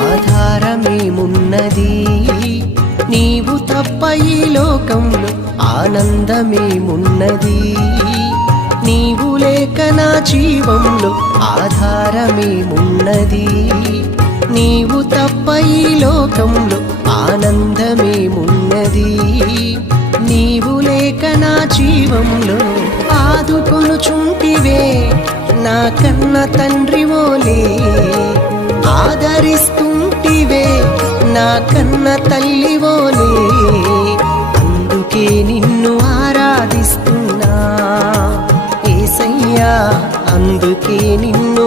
ఆధారమేమున్నది? నీవు తప్ప ఈ లోకంలో ఆనందమేమున్నది? నీవు లేక నా జీవంలో ఆధారమేమున్నది? నీవు తప్ప ఈ లోకంలో ఆనందమేమున్నది? నీవు లేక నా జీవంలో ఆదుకొనుచుంటివే నా కన్న తండ్రి వోలే, ఆదరిస్తుంటివే నా కన్న తల్లి వోలే. అందుకే నిన్ను ఆరాధిస్తున్నా యేసయ్యా, అందుకే నిన్ను